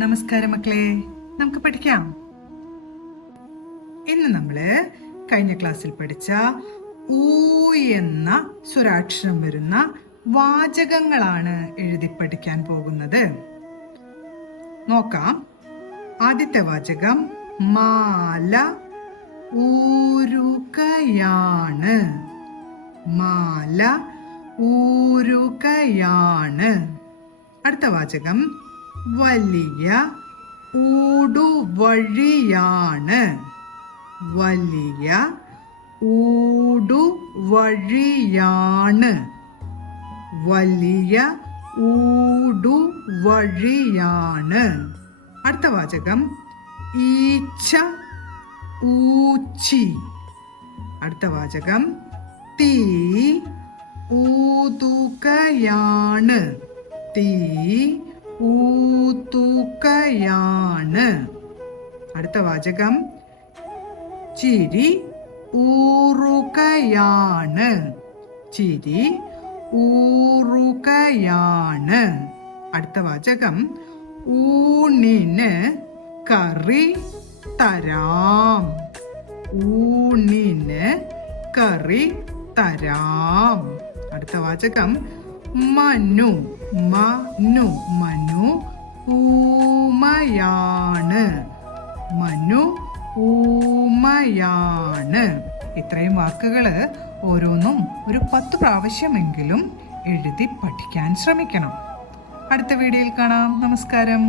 നമസ്കാരം മക്കളെ, നമുക്ക് പഠിക്കാം. ഇന്ന് നമ്മള് കഴിഞ്ഞ ക്ലാസ്സിൽ പഠിച്ച ഊ എന്ന സ്വരാക്ഷരം വരുന്ന വാചകങ്ങളാണ് എഴുതി പഠിക്കാൻ പോകുന്നത്. നോക്കാം. ആദ്യത്തെ വാചകം മാല ഊരുകയാണ്. മാല ഊരുകയാണ്. അടുത്ത വാചകം വലിയ ഊടുവഴിയാണ്. വലിയ ഊടുവഴിയാണ്. വലിയ ഊടുവഴിയാണ്. അടുത്ത വാചകം ഈച്ച ഊച്ചി. അടുത്ത വാചകം തീ ഊതുകയാണ്. തീ ഊതുകയാണ്. അടുത്ത വാചകം ചിരി ഊറുകയാണ്. ചിരി ഊറുകയാണ്. അടുത്ത വാചകം ഊണിന് കറി തരാം. ഊണിന് കറി തരാം. അടുത്ത വാചകം മനു. മനു മനു ഊമയാണ്. മനു ഊമയാണ്. ഇത്രയും വാക്കുകള് ഓരോന്നും ഒരു 10 പ്രാവശ്യമെങ്കിലും എഴുതി പഠിക്കാൻ ശ്രമിക്കണം. അടുത്ത വീഡിയോയിൽ കാണാം. നമസ്കാരം.